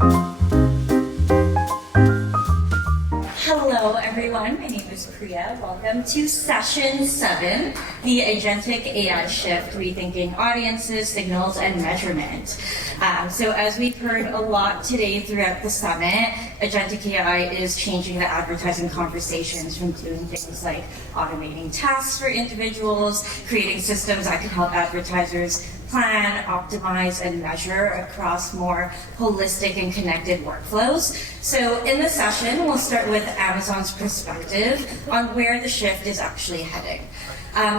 Hello, everyone. My name is Priya. Welcome to Session 7, the Agentic AI Shift, Rethinking Audiences, Signals, and Measurement. So as we've heard a lot today throughout the summit, Agentic AI is changing the advertising conversations from doing things like automating tasks for individuals, creating systems that can help advertisers plan, optimize, and measure across more holistic and connected workflows. So in this session, we'll start with Amazon's perspective on where the shift is actually heading.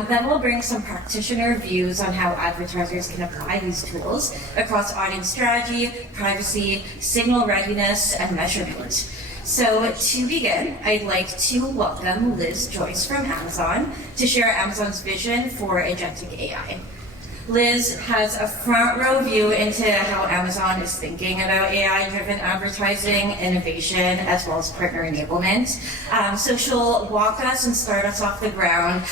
Then we'll bring some practitioner views on how advertisers can apply these tools across audience strategy, privacy, signal readiness, and measurement. So to begin, I'd like to welcome Joyce from Amazon to share Amazon's vision for Agentic AI. Liz has a front row view into how Amazon is thinking about AI-driven advertising, innovation, as well as partner enablement. So she'll walk us and start us off the ground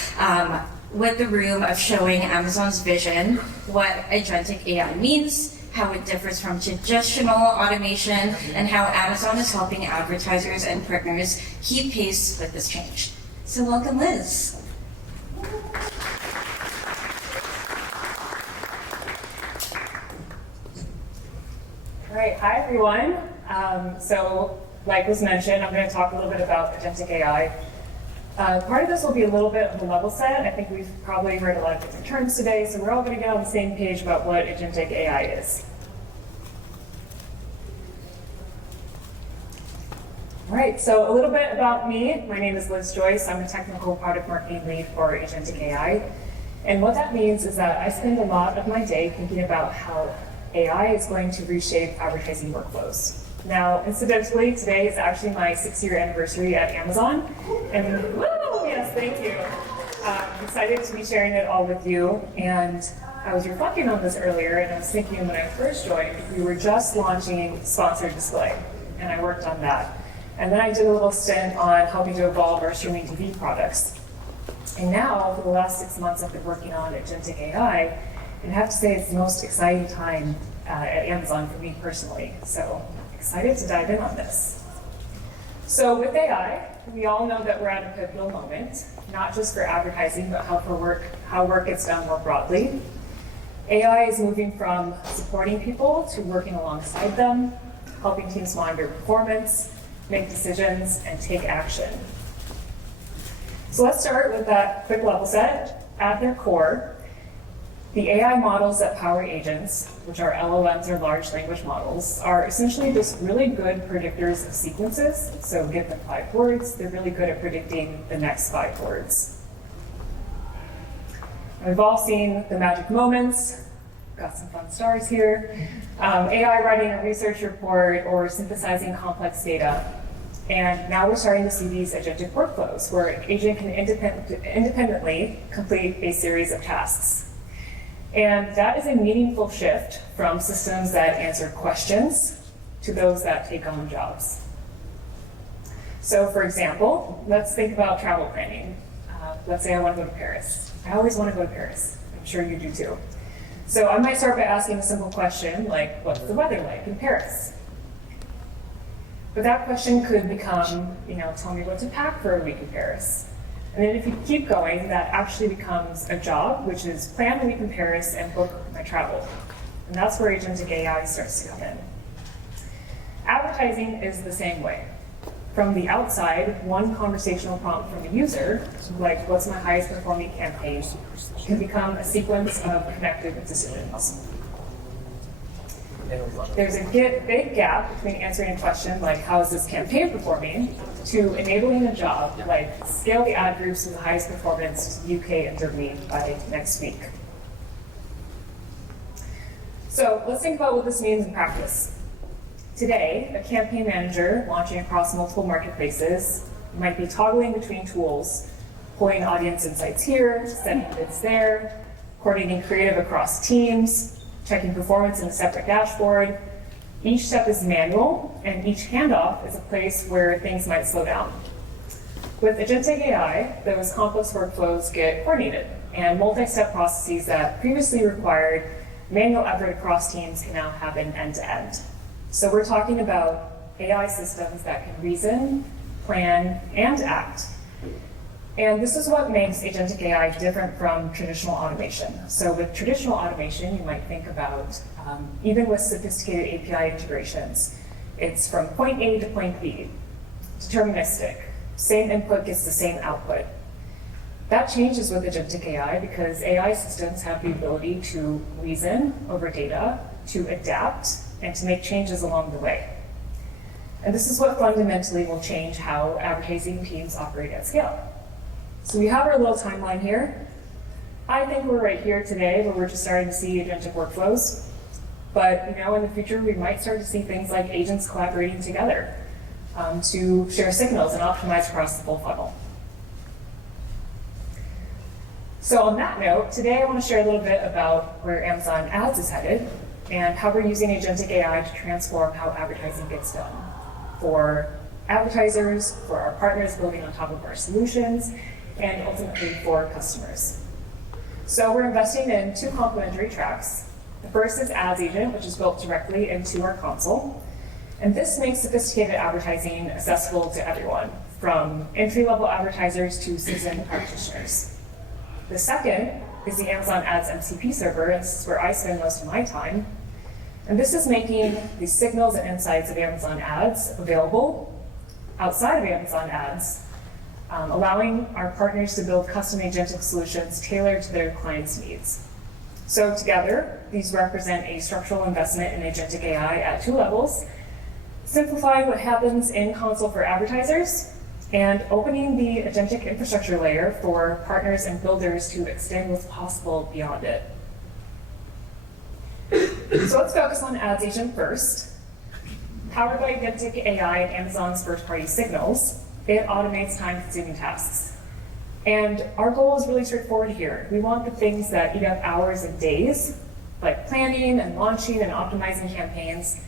with the room of showing Amazon's vision, what Agentic AI means, how it differs from traditional automation, and how Amazon is helping advertisers and partners keep pace with this change. So welcome, Liz. All right, hi everyone. So like was mentioned, I'm going to talk a little bit about Agentic AI. Part of this will be a little bit of a level set. I think we've probably heard a lot of different terms today, so we're all going to get on the same page about what Agentic AI is. All right, so a little bit about me. My name is Liz Joyce. I'm a technical product marketing lead for Agentic AI. And what that means is that I spend a lot of my day thinking about how AI is going to reshape advertising workflows. Now, incidentally, today is actually my 6-year anniversary at Amazon. And woo, yes, thank you. I'm excited to be sharing it all with you. And I was reflecting on this earlier, and I was thinking when I first joined, we were just launching sponsored display, and I worked on that. And then I did a little stint on helping to evolve our streaming TV products. And now, for the last 6 months, I've been working on Agentic AI, and I have to say it's the most exciting time at Amazon for me personally. So excited to dive in on this. So with AI, we all know that we're at a pivotal moment, not just for advertising, but how work gets done more broadly. AI is moving from supporting people to working alongside them, helping teams monitor performance, make decisions, and take action. So let's start with that quick level set. At their core, the AI models that power agents, which are LLMs or large language models, are essentially just really good predictors of sequences. So give them 5 words, they're really good at predicting the next 5 words. And we've all seen the magic moments. Got some fun stars here. AI writing a research report or synthesizing complex data. And now we're starting to see these agentic workflows where an agent can independently complete a series of tasks. And that is a meaningful shift from systems that answer questions to those that take on jobs. So for example, let's think about travel planning. Let's say I want to go to Paris. I always want to go to Paris. I'm sure you do too. So I might start by asking a simple question like, what's the weather like in Paris? But that question could become, tell me what to pack for a week in Paris. And then if you keep going, that actually becomes a job, which is plan a week in Paris and book my travel. And that's where Agentic AI starts to come in. Advertising is the same way. From the outside, one conversational prompt from a user, like what's my highest performing campaign, can become a sequence of connected decisions. There's a big gap between answering a question like, how is this campaign performing, to enabling a job like, scale the ad groups with the highest performance to the UK and Germany by next week. So let's think about what this means in practice. Today, a campaign manager launching across multiple marketplaces might be toggling between tools, pulling audience insights here, setting bids there, coordinating creative across teams, checking performance in a separate dashboard. Each step is manual, and each handoff is a place where things might slow down. With Agentic AI, those complex workflows get coordinated, and multi-step processes that previously required manual effort across teams can now happen end-to-end. So we're talking about AI systems that can reason, plan, and act. And this is what makes agentic AI different from traditional automation. So with traditional automation, you might think about, even with sophisticated API integrations, it's from point A to point B, deterministic. Same input gets the same output. That changes with agentic AI because AI systems have the ability to reason over data, to adapt, and to make changes along the way. And this is what fundamentally will change how advertising teams operate at scale. So we have our little timeline here. I think we're right here today where we're just starting to see agentic workflows. But in the future, we might start to see things like agents collaborating together to share signals and optimize across the full funnel. So on that note, today I want to share a little bit about where Amazon Ads is headed and how we're using agentic AI to transform how advertising gets done for advertisers, for our partners building on top of our solutions, and ultimately for customers. So we're investing in two complementary tracks. The first is Ads Agent, which is built directly into our console. And this makes sophisticated advertising accessible to everyone, from entry-level advertisers to seasoned practitioners. The second is the Amazon Ads MCP server, and this is where I spend most of my time. And this is making the signals and insights of Amazon Ads available outside of Amazon Ads, allowing our partners to build custom agentic solutions tailored to their clients' needs. So together, these represent a structural investment in agentic AI at two levels, simplifying what happens in console for advertisers, and opening the agentic infrastructure layer for partners and builders to extend what's possible beyond it. So let's focus on Ads Agent first. Powered by agentic AI and Amazon's first-party signals, it automates time-consuming tasks. And our goal is really straightforward here. We want the things that eat up hours and days, like planning and launching and optimizing campaigns.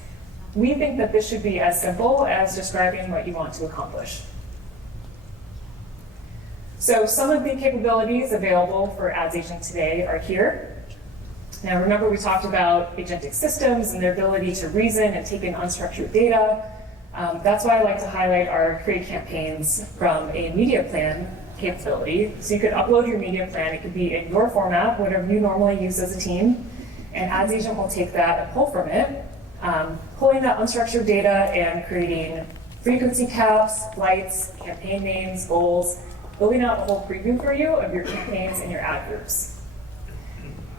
We think that this should be as simple as describing what you want to accomplish. So some of the capabilities available for Ads Agent today are here. Now remember, we talked about agentic systems and their ability to reason and take in unstructured data. That's why I like to highlight our create campaigns from a media plan capability. So you could upload your media plan. It could be in your format, whatever you normally use as a team, and Ads Agent will take that and pull from it, pulling that unstructured data and creating frequency caps, flights, campaign names, goals, building out a whole preview for you of your campaigns and your ad groups.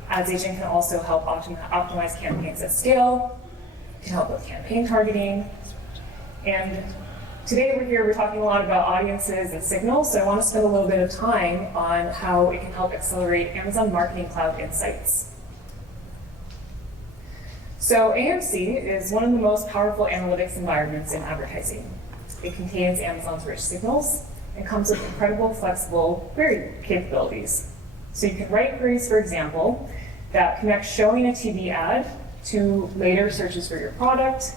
Ads Agent can also help optimize campaigns at scale, can help with campaign targeting. And today we're talking a lot about audiences and signals, so I want to spend a little bit of time on how it can help accelerate Amazon Marketing Cloud insights. So AMC is one of the most powerful analytics environments in advertising. It contains Amazon's rich signals and comes with incredible flexible query capabilities. So you can write queries, for example, that connect showing a TV ad to later searches for your product,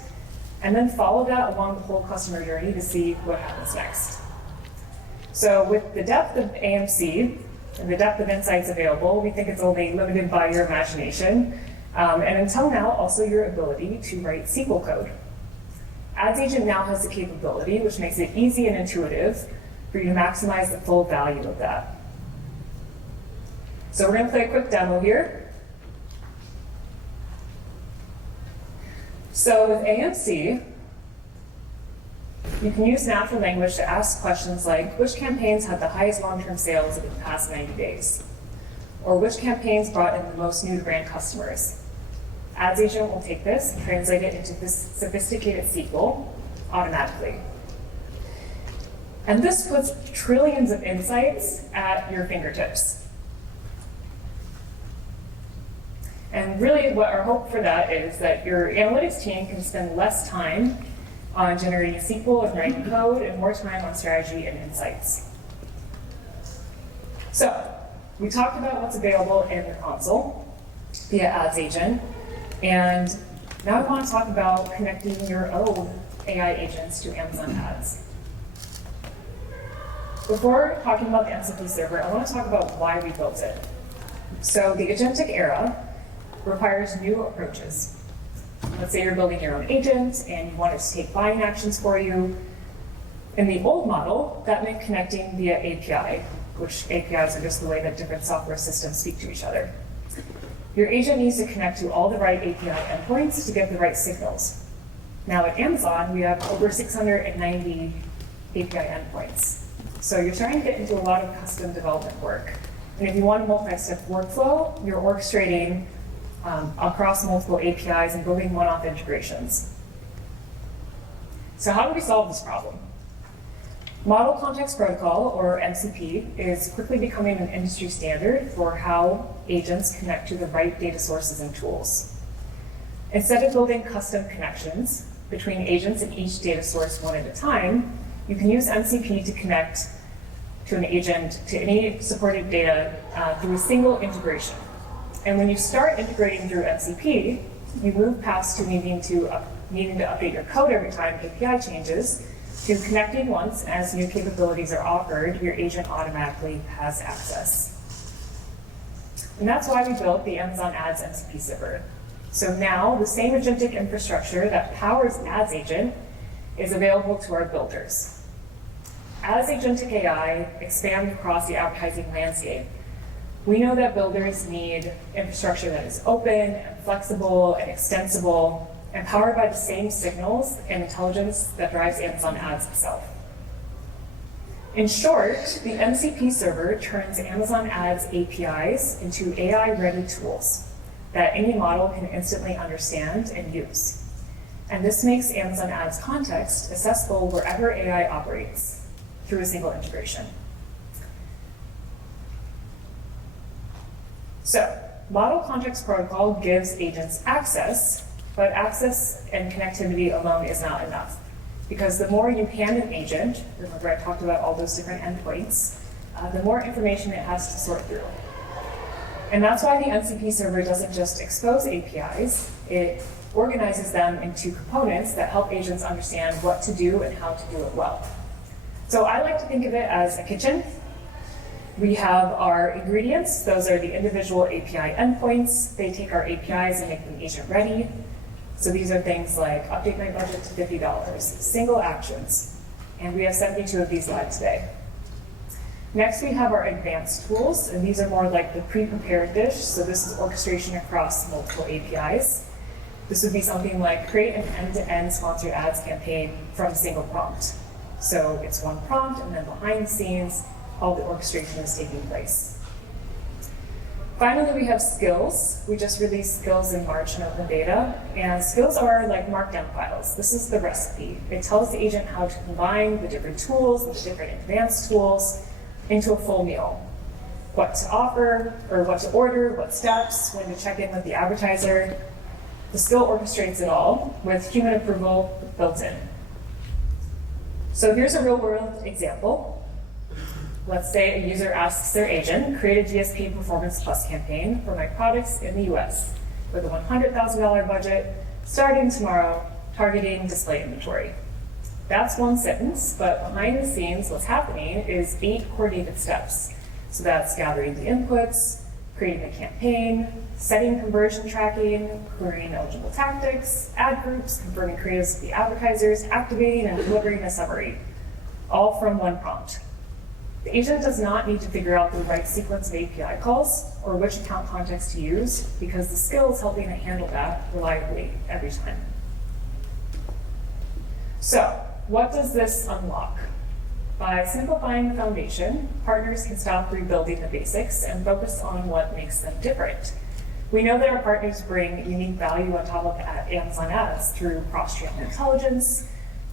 and then follow that along the whole customer journey to see what happens next. So with the depth of AMC and the depth of insights available, we think it's only limited by your imagination, and until now, also your ability to write SQL code. Ads Agent now has the capability, which makes it easy and intuitive for you to maximize the full value of that. So we're going to play a quick demo here. So with AMC, you can use natural language to ask questions like, which campaigns had the highest long-term sales in the past 90 days? Or which campaigns brought in the most new-to-brand customers? Ads Agent will take this and translate it into this sophisticated SQL automatically. And this puts trillions of insights at your fingertips. And really what our hope for that is that your analytics team can spend less time on generating SQL and writing code and more time on strategy and insights. So we talked about what's available in the console via Ads Agent. And now I want to talk about connecting your own AI agents to Amazon Ads. Before talking about the MCP server, I want to talk about why we built it. So the agentic era requires new approaches. Let's say you're building your own agent and you want it to take buying actions for you. In the old model, that meant connecting via API, which APIs are just the way that different software systems speak to each other. Your agent needs to connect to all the right API endpoints to get the right signals. Now at Amazon, we have over 690 API endpoints. So you're starting to get into a lot of custom development work. And if you want a multi-step workflow, you're orchestrating across multiple APIs and building one-off integrations. So how do we solve this problem? Model Context Protocol, or MCP, is quickly becoming an industry standard for how agents connect to the right data sources and tools. Instead of building custom connections between agents in each data source one at a time, you can use MCP to connect to an agent to any supported data through a single integration. And when you start integrating through MCP, you move past to needing to update your code every time API changes, to connecting once as new capabilities are offered, your agent automatically has access. And that's why we built the Amazon Ads MCP server. So now the same agentic infrastructure that powers Ads Agent is available to our builders. As agentic AI expands across the advertising landscape, we know that builders need infrastructure that is open and flexible and extensible and powered by the same signals and intelligence that drives Amazon Ads itself. In short, the MCP server turns Amazon Ads APIs into AI-ready tools that any model can instantly understand and use. And this makes Amazon Ads context accessible wherever AI operates through a single integration. So, Model Context Protocol gives agents access, but access and connectivity alone is not enough. Because the more you hand an agent, remember I talked about all those different endpoints, the more information it has to sort through. And that's why the MCP server doesn't just expose APIs, it organizes them into components that help agents understand what to do and how to do it well. So I like to think of it as a kitchen. We have our ingredients, those are the individual API endpoints. They take our APIs and make them agent ready. So these are things like update my budget to $50, single actions. And we have 72 of these live today. Next, we have our advanced tools, and these are more like the pre-prepared dish. So this is orchestration across multiple APIs. This would be something like create an end-to-end sponsored ads campaign from a single prompt. So it's one prompt, and then behind the scenes, all the orchestration is taking place. Finally, we have skills. We just released skills in March in open beta, and skills are like markdown files. This is the recipe. It tells the agent how to combine the different tools, the different advanced tools, into a full meal. What to offer, or what to order, what steps, when to check in with the advertiser. The skill orchestrates it all with human approval built in. So here's a real-world example. Let's say a user asks their agent, create a GSP Performance Plus campaign for my products in the US with a $100,000 budget, starting tomorrow, targeting display inventory. That's one sentence, but behind the scenes, what's happening is 8 coordinated steps. So that's gathering the inputs, creating a campaign, setting conversion tracking, querying eligible tactics, ad groups, confirming creatives with the advertisers, activating and delivering a summary, all from one prompt. The agent does not need to figure out the right sequence of API calls or which account context to use because the skill is helping it handle that reliably every time. So, what does this unlock? By simplifying the foundation, partners can stop rebuilding the basics and focus on what makes them different. We know that our partners bring unique value on top of Amazon Ads through cross-channel intelligence,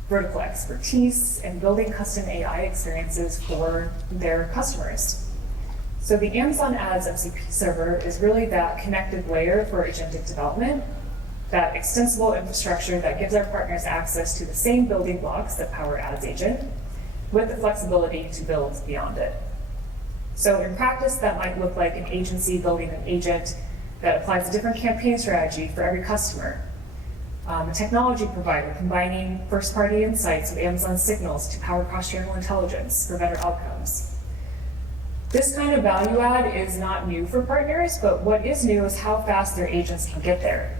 vertical expertise, and building custom AI experiences for their customers. So the Amazon Ads MCP server is really that connective layer for agentic development, that extensible infrastructure that gives our partners access to the same building blocks that power Ads Agent, with the flexibility to build beyond it. So in practice, that might look like an agency building an agent that applies a different campaign strategy for every customer. A technology provider combining first-party insights with Amazon signals to power cross-channel intelligence for better outcomes. This kind of value add is not new for partners, but what is new is how fast their agents can get there.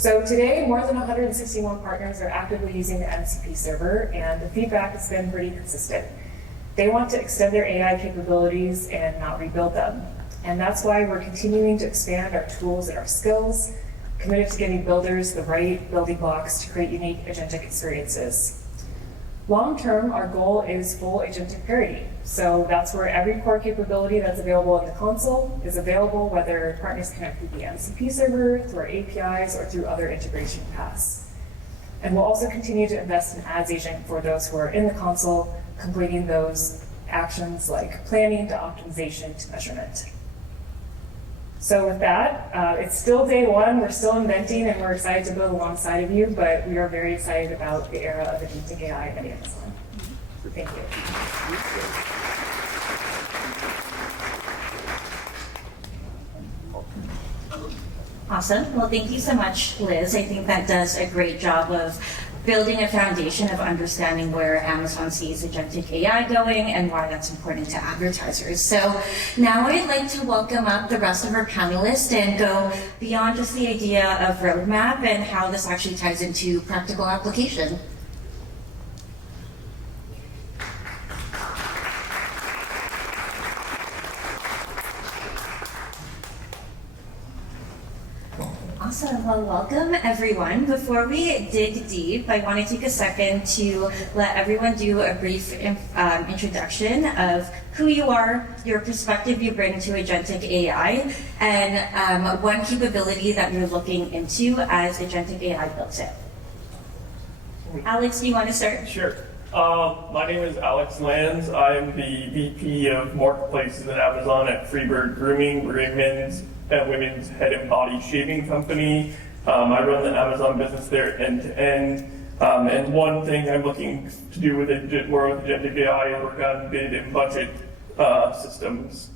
So today, more than 161 partners are actively using the MCP server, and the feedback has been pretty consistent. They want to extend their AI capabilities and not rebuild them. And that's why we're continuing to expand our tools and our skills, committed to giving builders the right building blocks to create unique agentic experiences. Long-term, our goal is full agentic parity. So that's where every core capability that's available in the console is available, whether partners connect through the MCP server, through our APIs, or through other integration paths. And we'll also continue to invest in ads agent for those who are in the console, completing those actions like planning to optimization to measurement. So with that, it's still day one, we're still inventing, and we're excited to build alongside of you, but we are very excited about the era of agentic AI at Amazon. Thank you. Awesome. Well, thank you so much, Liz. I think that does a great job of building a foundation of understanding where Amazon sees agentic AI going and why that's important to advertisers. So now I'd like to welcome up the rest of our panelists and go beyond just the idea of roadmap and how this actually ties into practical application. Awesome. Well, welcome everyone. Before we dig deep, I want to take a second to let everyone do a brief introduction of who you are, your perspective you bring to agentic AI, and one capability that you're looking into as agentic AI builds it. Alex, do you want to start? Sure. My name is Alex Lands. I'm the VP of Marketplaces at Amazon at Freebird Grooming. We're a men's and women's head and body shaving company. I run the Amazon business there end to end. And one thing I'm looking to do with more with agentic AI is work on bid and budget systems.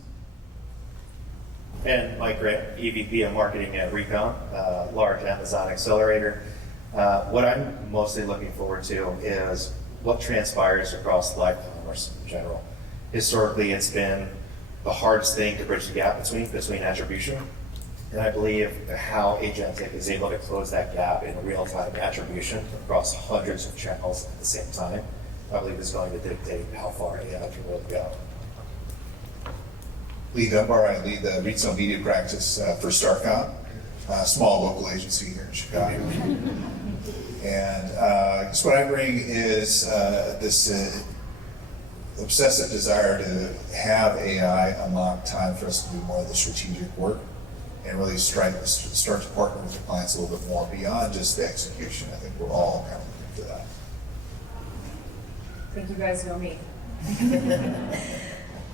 And Mike Grant, EVP of Marketing at Recon, large Amazon accelerator. What I'm mostly looking forward to is what transpires across live commerce in general. Historically, it's been the hardest thing to bridge the gap between attribution. And I believe how Agentic is able to close that gap in real-time attribution across hundreds of channels at the same time, I believe is going to dictate how far AI can really go. Lee Dunbar, I lead the retail media practice for Starcom, a small local agency here in Chicago. And I guess what I bring is this obsessive desire to have AI unlock time for us to do more of the strategic work and really start to partner with the clients a little bit more beyond just the execution. I think we're all kind of looking for that. I think you guys know me.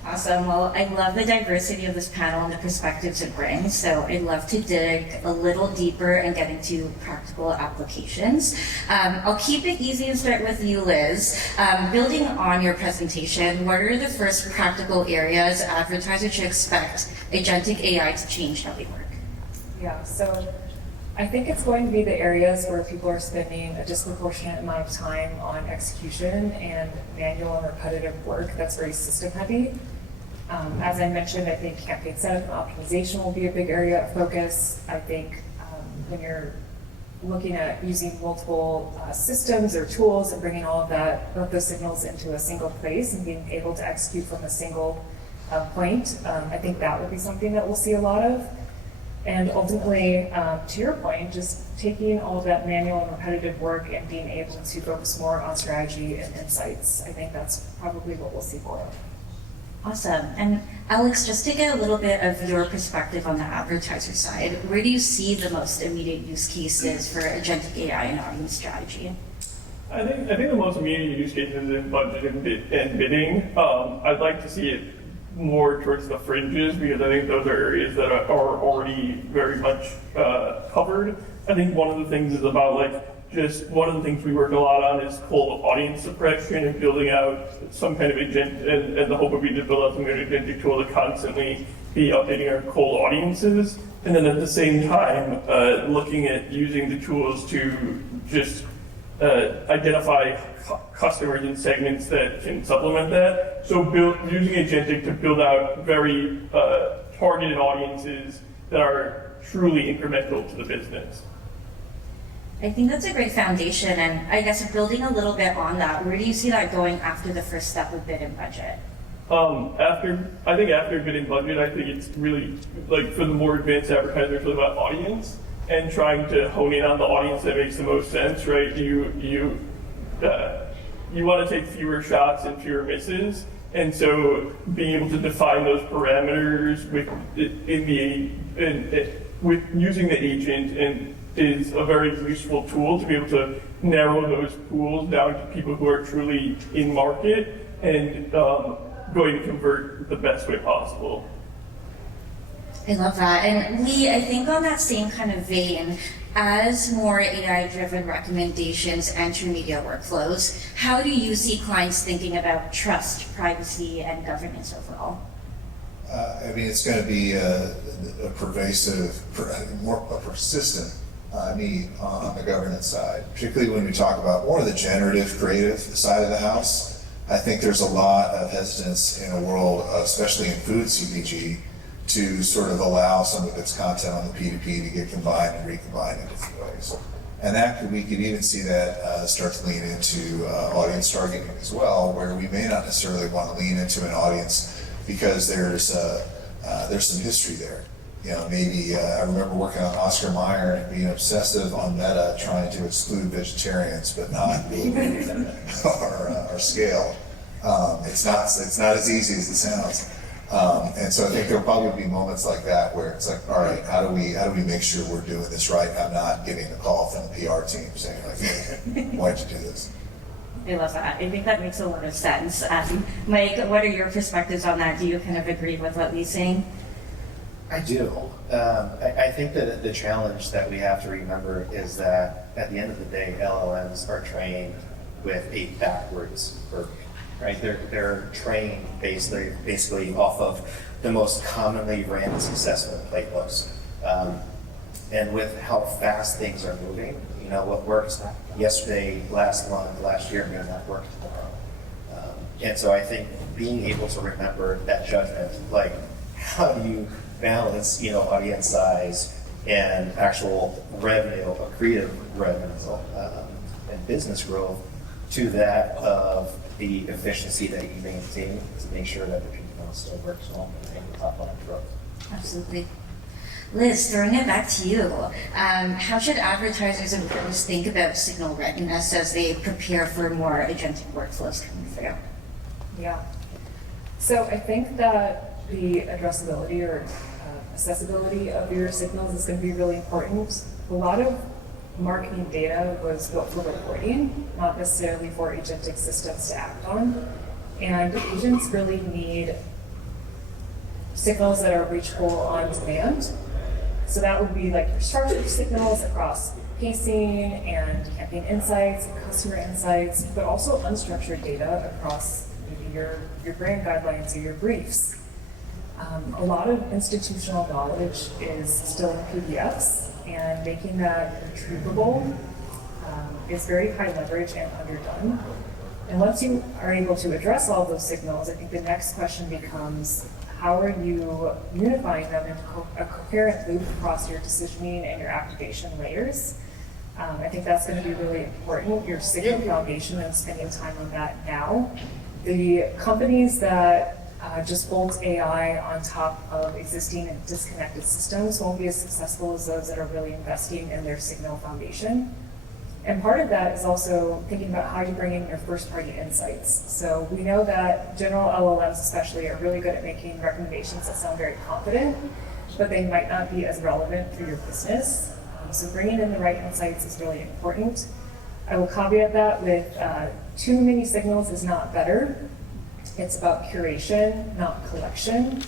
Awesome. Well, I love the diversity of this panel and the perspectives it brings. So I'd love to dig a little deeper and get into practical applications. I'll keep it easy and start with you, Liz. Building on your presentation, what are the first practical areas advertisers should expect agentic AI to change how they work? Yeah, so I think it's going to be the areas where people are spending a disproportionate amount of time on execution and manual and repetitive work that's very system heavy. As I mentioned, I think campaign setup and optimization will be a big area of focus. I think when you're looking at using multiple systems or tools and bringing all of those signals into a single place and being able to execute from a single point, I think that will be something that we'll see a lot of. And ultimately, to your point, just taking all of that manual and repetitive work and being able to focus more on strategy and insights. I think that's probably what we'll see more of. Awesome. And Alex, just to get a little bit of your perspective on the advertiser side, where do you see the most immediate use cases for agentic AI and audience strategy? I think the most immediate use case is in budget and bidding. I'd like to see it more towards the fringes because I think those are areas that are already very much covered. I think one of the things is about one of the things we work a lot on is cold audience suppression and building out some kind of agent, and the hope would be to build out some kind of agentic tool to constantly be updating our cold audiences. And then at the same time, looking at using the tools to just identify customers and segments that can supplement that. So using Agentic to build out very targeted audiences that are truly incremental to the business. I think that's a great foundation, and I guess building a little bit on that, where do you see that going after the first step of bid and budget? After bidding budget, I think it's really like for the more advanced advertisers, really about audience and trying to hone in on the audience that makes the most sense, right? You want to take fewer shots and fewer misses, and so being able to define those parameters with using the agent and is a very useful tool to be able to narrow those pools down to people who are truly in market and going to convert the best way possible. I love that. And Lee, I think on that same kind of vein, as more AI-driven recommendations enter media workflows, how do you see clients thinking about trust, privacy, and governance overall? It's going to be a pervasive, a persistent need on the governance side, particularly when we talk about more of the generative, creative side of the house. I think there's a lot of hesitance in a world, especially in food CPG, to sort of allow some of its content on the P2P to get combined and recombined in different ways. And we could even see that start to lean into audience targeting as well, where we may not necessarily want to lean into an audience because there's some history there. Maybe I remember working on Oscar Mayer and being obsessive on Meta, trying to exclude vegetarians, but not our scale. It's not as easy as it sounds. And so I think there'll probably be moments like that where it's like, all right, how do we make sure we're doing this right? I'm not getting a call from the PR team saying like, hey, why'd you do this? I love that. I think that makes a lot of sense. Mike, what are your perspectives on that? Do you kind of agree with what Lee's saying? I do. I think that the challenge that we have to remember is that at the end of the day, LLMs are trained with a backwards version, right? They're trained basically off of the most commonly ran successful playbooks. And with how fast things are moving, what works yesterday, last month, last year may not work tomorrow. And so I think being able to remember that judgment, like how do you balance, audience size and actual revenue, accretive revenue, and business growth to that of the efficiency that you maintain to make sure that the P&L still works well and the top line growth. Absolutely. Liz, throwing it back to you. How should advertisers and pros think about signal readiness as they prepare for more agentic workflows coming through? Yeah. So I think that the addressability or accessibility of your signals is going to be really important. A lot of marketing data was built for reporting, not necessarily for agentic systems to act on. And agents really need signals that are reachable on demand. So that would be like your structured signals across pacing and campaign insights and customer insights, but also unstructured data across maybe your brand guidelines or your briefs. A lot of institutional knowledge is still in PDFs, and making that retrievable is very high leverage and underdone. And once you are able to address all those signals, I think the next question becomes, how are you unifying them into a coherent loop across your decisioning and your activation layers? I think that's going to be really important, your signal foundation, and spending time on that now. The companies that just bolt AI on top of existing and disconnected systems won't be as successful as those that are really investing in their signal foundation. And part of that is also thinking about how you bring in your first-party insights. So we know that general LLMs especially are really good at making recommendations that sound very confident, but they might not be as relevant for your business. So bringing in the right insights is really important. I will caveat that with too many signals is not better. It's about curation, not collection,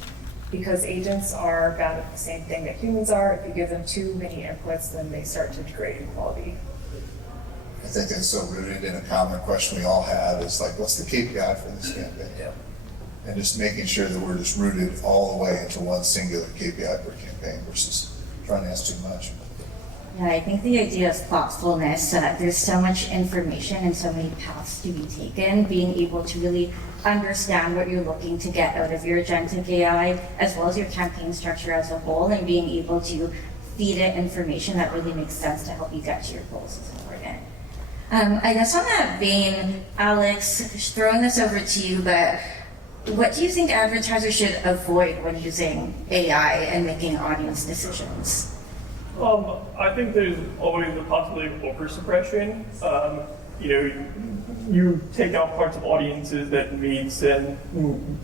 because agents are bad at the same thing that humans are. If you give them too many inputs, then they start to degrade in quality. I think it's so rooted in a common question we all have is like, what's the KPI for this campaign? Yeah. And just making sure that we're just rooted all the way into one singular KPI per campaign versus trying to ask too much. Yeah, I think the idea of thoughtfulness, there's so much information and so many paths to be taken, being able to really understand what you're looking to get out of your agentic AI, as well as your campaign structure as a whole, and being able to feed it information that really makes sense to help you get to your goals is important. I guess on that vein, Alex, throwing this over to you, but what do you think advertisers should avoid when using AI and making audience decisions? I think there's always the possibility of oversuppression. You take out parts of audiences that made sense,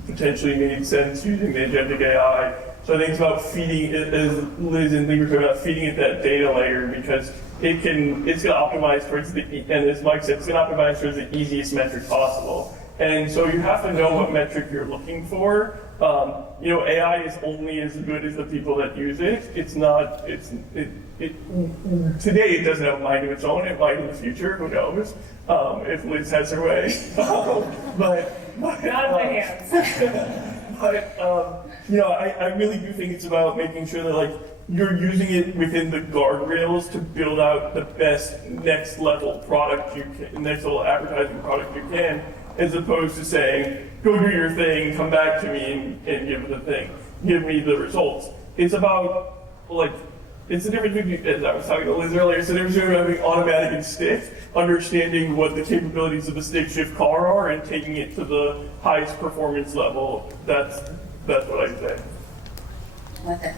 potentially made sense using the agentic AI. So I think it's about feeding it, as Liz and Lee were talking about, feeding it that data layer, because it's going to optimize towards and as Mike said, it's going to optimize towards the easiest metric possible. And so you have to know what metric you're looking for. AI is only as good as the people that use it. It's not, today it doesn't have a mind of its own. It might in the future, who knows, if Liz has her way. But Not in my hands. I really do think it's about making sure that you're using it within the guardrails to build out the best next level product next level advertising product you can, as opposed to saying, go do your thing, come back to me and give me the results. It's about it's the difference between, as I was talking to Liz earlier, it's the difference between having automatic and stick, understanding what the capabilities of a stick shift car are and taking it to the highest performance level. That's what I'd say. Love it.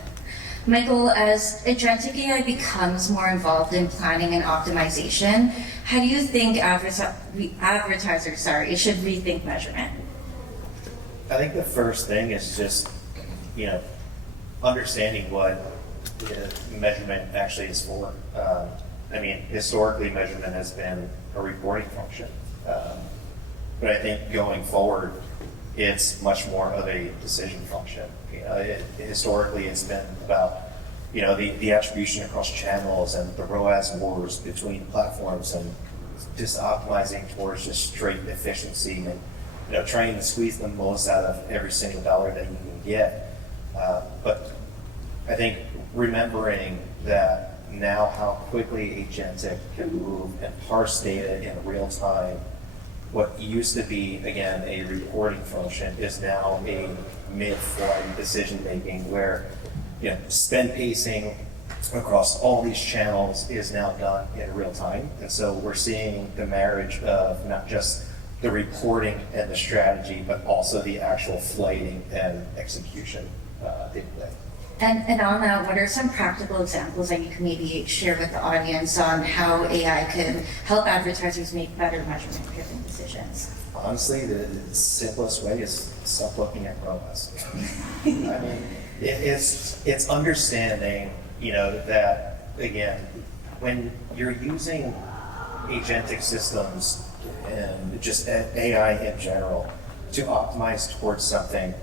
Michael, as agentic AI becomes more involved in planning and optimization, how do you think advertisers should rethink measurement? I think the first thing is just, understanding what measurement actually is for. Historically, measurement has been a reporting function. But I think going forward, it's much more of a decision function. Historically, it's been about the attribution across channels and the ROAS wars between platforms, and just optimizing towards just straight efficiency and trying to squeeze the most out of every single dollar that you can get. But I think remembering that now how quickly Agentic can move and parse data in real time. What used to be, again, a reporting function is now a mid-flight decision-making where spend pacing across all these channels is now done in real time. And so we're seeing the marriage of not just the reporting and the strategy, but also the actual flighting and execution day to day. And on that, what are some practical examples that you can maybe share with the audience on how AI could help advertisers make better measurement-driven decisions? Honestly, the simplest way is stop looking at ROAS. It's understanding, that, again, when you're using agentic systems and just AI in general to optimize towards something,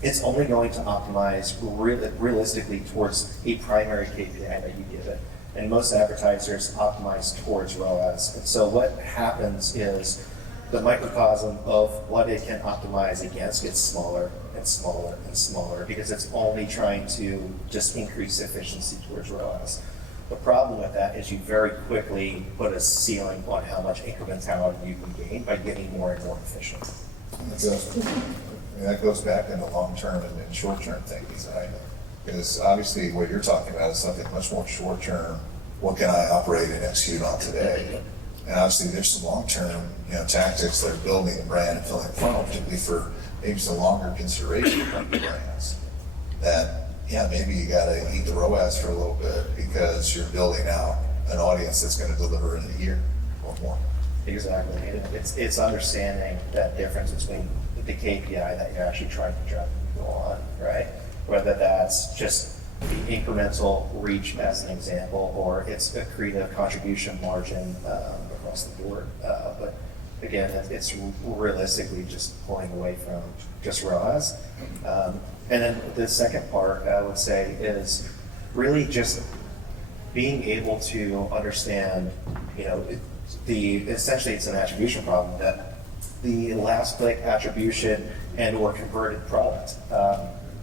it's only going to optimize realistically towards a primary KPI that you give it. And most advertisers optimize towards ROAS. And so what happens is the microcosm of what it can optimize against gets smaller and smaller and smaller because it's only trying to just increase efficiency towards ROAS. The problem with that is you very quickly put a ceiling on how much incrementality you can gain by getting more and more efficient. That goes back into long-term and short-term thinking, because obviously what you're talking about is something much more short-term. What can I operate and execute on today? And obviously there's some long-term tactics that are building the brand and filling the funnel, particularly for maybe some longer consideration of the brands. That, maybe you got to eat the ROAS for a little bit because you're building out an audience that's going to deliver in a year or more. Exactly. It's understanding that difference between the KPI that you're actually trying to drive people on, right? Whether that's just the incremental reach as an example, or it's accretive contribution margin across the board. But again, it's realistically just pulling away from just ROAS. And then the second part, I would say, is really just being able to understand, essentially it's an attribution problem, that the last click attribution and or converted product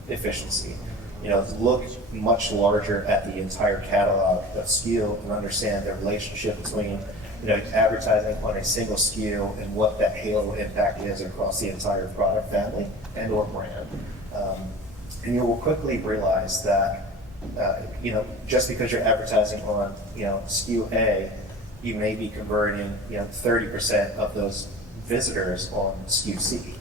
efficiency. Look much larger at the entire catalog of SKU and understand the relationship between advertising on a single SKU and what that halo impact is across the entire product family and or brand. And you will quickly realize that just because you're advertising on, SKU A, you may be converting, 30% of those visitors on SKU C.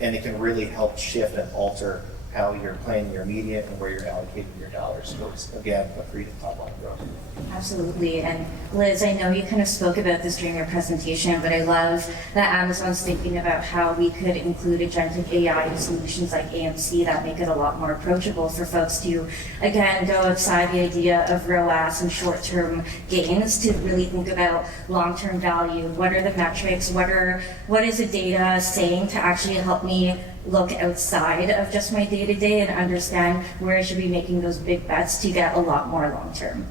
And it can really help shift and alter how you're planning your media and where you're allocating your dollars towards, again, accretive top line growth. Absolutely. And Liz, I know you kind of spoke about this during your presentation, but I love that Amazon's thinking about how we could include agentic AI solutions like AMC that make it a lot more approachable for folks to, again, go outside the idea of ROAS and short-term gains to really think about long-term value. What are the metrics? What is the data saying to actually help me look outside of just my day-to-day and understand where I should be making those big bets to get a lot more long-term.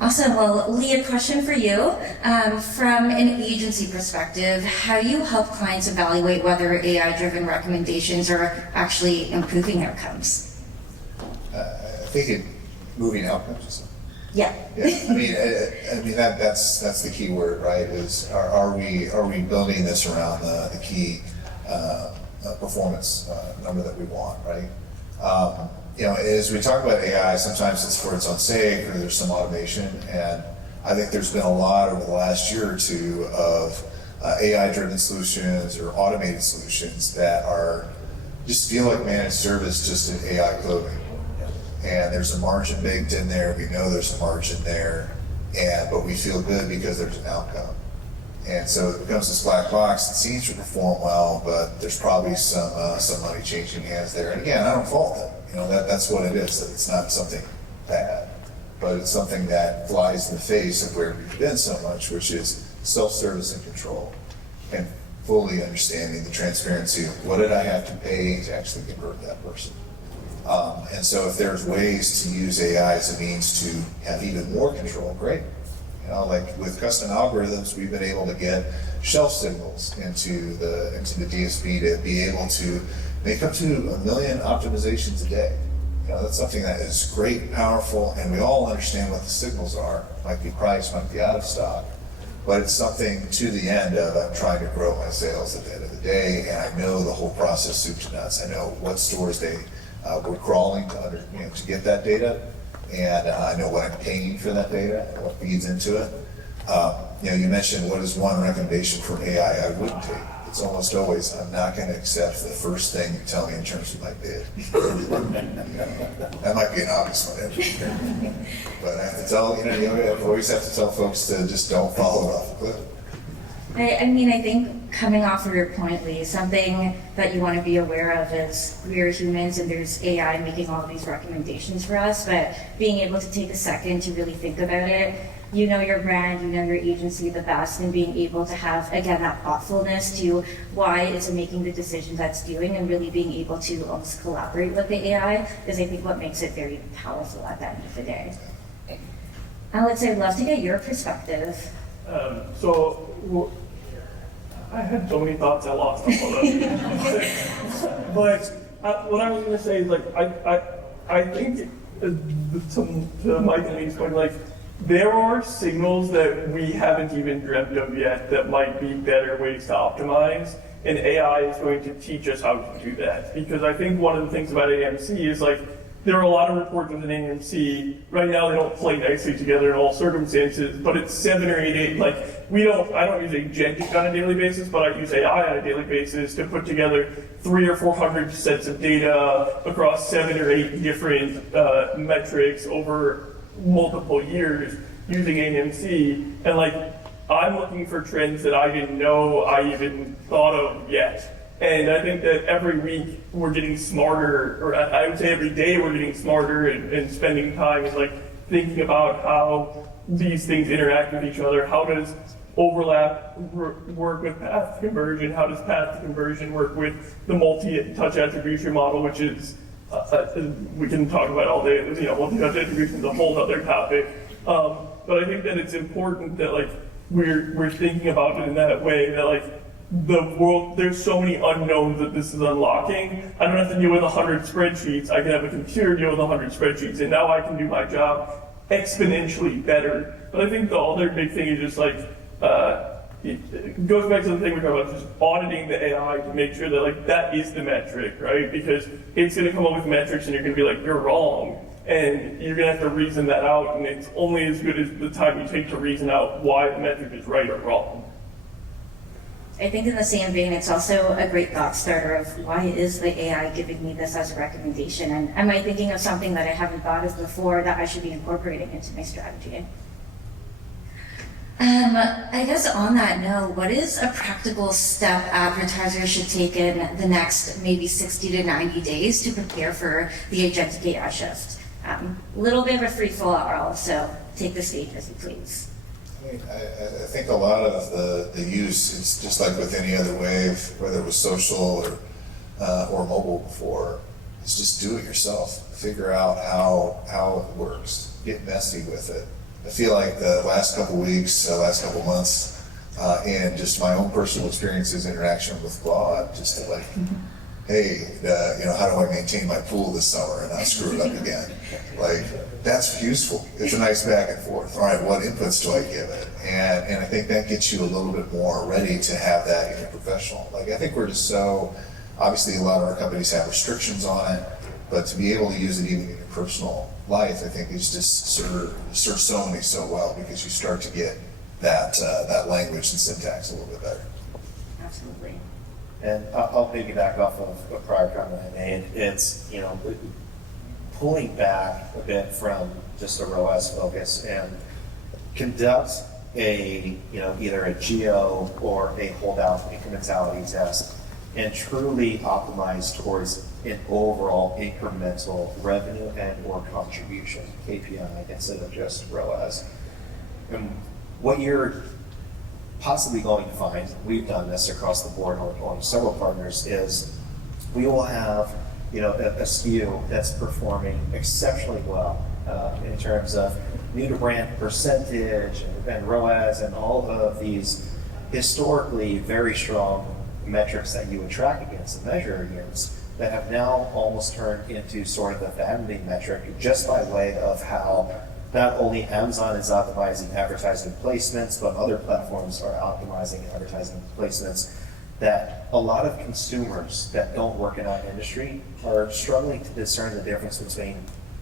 Awesome. Well, Lee, a question for you. From an agency perspective, how do you help clients evaluate whether AI-driven recommendations are actually improving outcomes? I think moving outcomes. Yeah. I mean that's the key word, right? Is are we building this around the key performance number that we want, right? As we talk about AI, sometimes it's for its own sake, or there's some automation, and I think there's been a lot over the last year or two of AI-driven solutions or automated solutions that just feel like managed service, just in AI clothing. And there's a margin baked in there. We know there's a margin there, but we feel good because there's an outcome. And so it becomes this black box that seems to perform well, but there's probably some money changing hands there. And again, I don't fault them. That's what it is. That it's not something bad, but it's something that flies in the face of where we've been so much, which is self-service and control, and fully understanding the transparency of what did I have to pay to actually convert that person. And so if there's ways to use AI as a means to have even more control, great. Like with custom algorithms, we've been able to get shelf signals into the DSP to be able to make up to 1 million optimizations a day. That's something that is great, powerful, and we all understand what the signals are. Might be price, might be out of stock, but it's something to the end of I'm trying to grow my sales at the end of the day, and I know the whole process soup to nuts. I know what stores we're crawling to get that data, and I know what I'm paying for that data and what feeds into it. You mentioned what is one recommendation from AI I wouldn't take. It's almost always, I'm not going to accept the first thing you tell me in terms of my bid. That might be an obvious one, but I have to tell, I always have to tell folks to just don't follow it off the cliff. I think coming off of your point, Lee, something that you want to be aware of is we're humans and there's AI making all of these recommendations for us, but being able to take a second to really think about it, your brand, your agency the best, and being able to have, again, that thoughtfulness to why is it making the decisions that's doing, and really being able to almost collaborate with the AI is, I think, what makes it very powerful at the end of the day. Alex, I'd love to get your perspective. I had so many thoughts, I lost them all up. But what I was going to say is, I think to Mike and Lee's point, there are signals that we haven't even dreamt of yet that might be better ways to optimize, and AI is going to teach us how to do that. Because I think one of the things about AMC is there are a lot of reports within AMC. Right now they don't play nicely together in all circumstances, but it's 7 or 8, I don't use Agentic on a daily basis, but I use AI on a daily basis to put together 300 or 400 sets of data across 7 or 8 different metrics over multiple years using AMC, and I'm looking for trends that I didn't know I even thought of yet. And I think that every week we're getting smarter, or I would say every day we're getting smarter and spending time thinking about how these things interact with each other. How does overlap work with path to conversion? How does path to conversion work with the multi-touch attribution model, which is we can talk about all day. Multi-touch attribution is a whole other topic. But I think that it's important that we're thinking about it in that way. That the world, there's so many unknowns that this is unlocking. I don't have to deal with 100 spreadsheets. I can have a computer deal with 100 spreadsheets, and now I can do my job exponentially better. But I think the other big thing is just it goes back to the thing we talked about, just auditing the AI to make sure that like that is the metric, right? Because it's going to come up with metrics and you're going to be like, you're wrong. And you're going to have to reason that out, and it's only as good as the time you take to reason out why the metric is right or wrong. I think in the same vein, it's also a great thought starter of why is the AI giving me this as a recommendation? And am I thinking of something that I haven't thought of before that I should be incorporating into my strategy? I guess on that note, what is a practical step advertisers should take in the next maybe 60 to 90 days to prepare for the agentic AI shift? Little bit of a free-for-all, so take the stage as you please. I mean, I think a lot of the use is just like with any other wave, whether it was social or mobile before, is just do it yourself. Figure out how it works. Get messy with it. I feel like the last couple weeks, last couple months, and just my own personal experiences, interaction with Claude, just to like, hey, how do I maintain my pool this summer and not screw it up again? Like, that's useful. It's a nice back and forth. All right, what inputs do I give it? And I think that gets you a little bit more ready to have that in a professional. Like, I think we're just so, obviously a lot of our companies have restrictions on it, but to be able to use it even in your personal life, I think is just serves so many so well, because you start to get that language and syntax a little bit better. Absolutely. And I'll piggyback off of a prior comment I made. It's, pulling back a bit from just a ROAS focus and conduct either a geo or a holdout incrementality test and truly optimize towards an overall incremental revenue and or contribution KPI instead of just ROAS. And what you're possibly going to find, we've done this across the board on several partners, is we will have a SKU that's performing exceptionally well in terms of new to brand percentage and ROAS and all of these historically very strong metrics that you would track against and measure against that have now almost turned into sort of a vanity metric just by way of how not only Amazon is optimizing advertising placements, but other platforms are optimizing advertising placements, that a lot of consumers that don't work in our industry are struggling to discern the difference between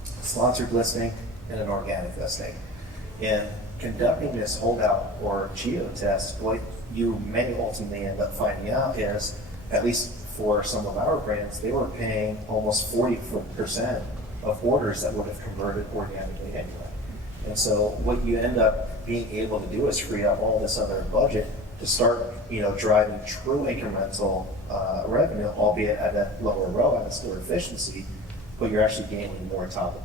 sponsored listing and an organic listing. In conducting this holdout or geo test, what you may ultimately end up finding out is, at least for some of our brands, they were paying almost 40% of orders that would have converted organically anyway. And so what you end up being able to do is free up all this other budget to start, driving true incremental revenue, albeit at a lower ROAS or efficiency, but you're actually gaining more top of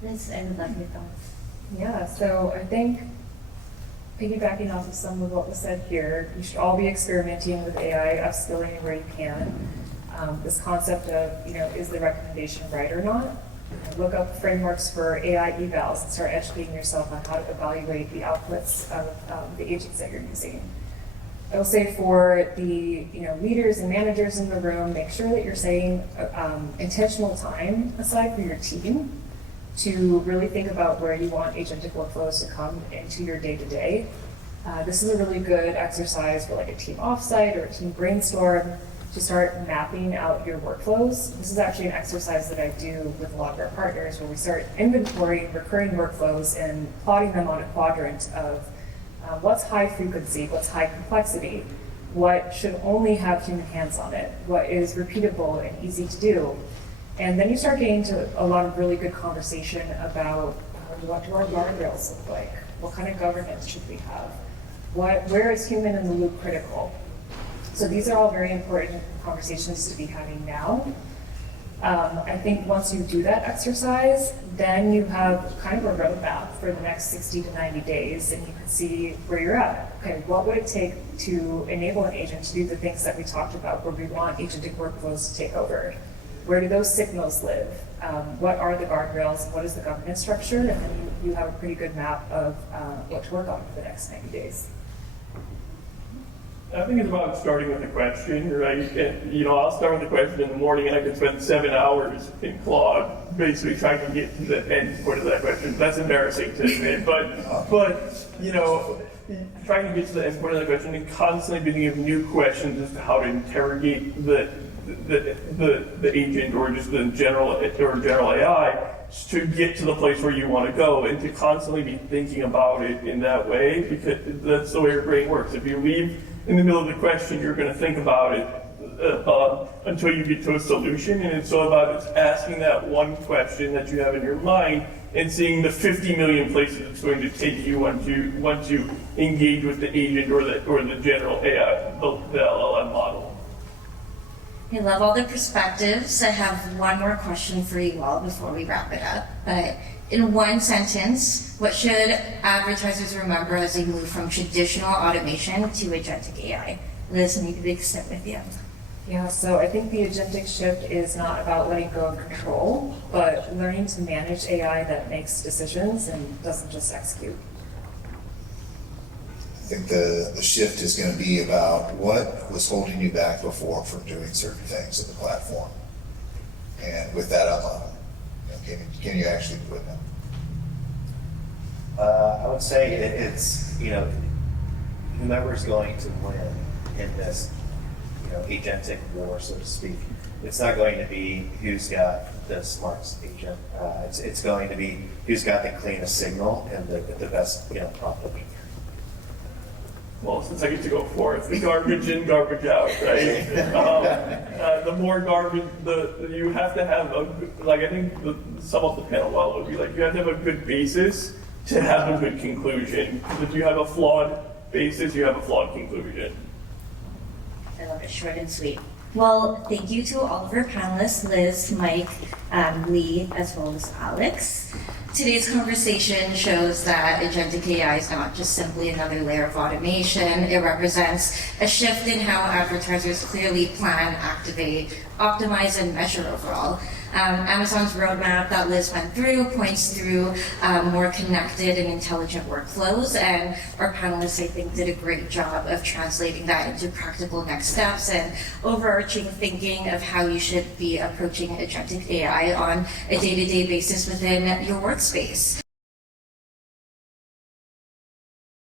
the Liz, I would love your thoughts. Yeah, so I think piggybacking off of some of what was said here, you should all be experimenting with AI, upskilling where you can. This concept of, is the recommendation right or not? Look up frameworks for AI evals and start educating yourself on how to evaluate the outputs of the agents that you're using. I will say for the leaders and managers in the room, make sure that you're setting intentional time aside for your team to really think about where you want agentic workflows to come into your day-to-day. This is a really good exercise for like a team offsite or a team brainstorm to start mapping out your workflows. This is actually an exercise that I do with a lot of our partners where we start inventorying recurring workflows and plotting them on a quadrant of what's high frequency, what's high complexity, what should only have human hands on it, what is repeatable and easy to do. And then you start getting to a lot of really good conversation about what do our guardrails look like? What kind of governance should we have? Where is human in the loop critical? So these are all very important conversations to be having now. I think once you do that exercise, then you have kind of a roadmap for the next 60 to 90 days, and you can see where you're at. Okay, what would it take to enable an agent to do the things that we talked about, where we want agentic workflows to take over? Where do those signals live? What are the guardrails? What is the governance structure? And then you have a pretty good map of what to work on for the next 90 days. I think it's about starting with a question, right? And, you know, I'll start with a question in the morning and I can spend 7 hours in Claude basically trying to get to the end point of that question. That's embarrassing to admit, but you know, trying to get to the end point of that question and constantly being of new questions as to how to interrogate the agent or just the general AI to get to the place where you want to go, and to constantly be thinking about it in that way, because that's the way your brain works. If you leave in the middle of the question, you're going to think about it until you get to a solution, and it's all about it's asking that one question that you have in your mind and seeing the 50 million places it's going to take you once you engage with the agent or the general AI, the LLM model. I love all the perspectives. I have one more question for you all before we wrap it up. But in one sentence, what should advertisers remember as they move from traditional automation to agentic AI? Liz, maybe we can start with you. Yeah, so I think the agentic shift is not about letting go of control, but learning to manage AI that makes decisions and doesn't just execute. I think the shift is going to be about what was holding you back before from doing certain things in the platform. And with that unlock, can you actually do it now? I would say it's, you know, whomever's going to win in this, you know, agentic war, so to speak. It's not going to be who's got the smartest agent. It's going to be who's got the cleanest signal and the best, you know, prompt engineering. Well, since I get to go fourth, the garbage in, garbage out, right? The more garbage, you have to have a good, like I think some of the panel well would be like, you have to have a good basis to have a good conclusion. Because if you have a flawed basis, you have a flawed conclusion. I love it, short and sweet. Well, thank you to all of our panelists, Liz, Mike, Lee, as well as Alex. Today's conversation shows that agentic AI is not just simply another layer of automation. It represents a shift in how advertisers clearly plan, activate, optimize, and measure overall. Amazon's roadmap that Liz went through points through more connected and intelligent workflows, and our panelists, I think, did a great job of translating that into practical next steps and overarching thinking of how you should be approaching agentic AI on a day-to-day basis within your workspace.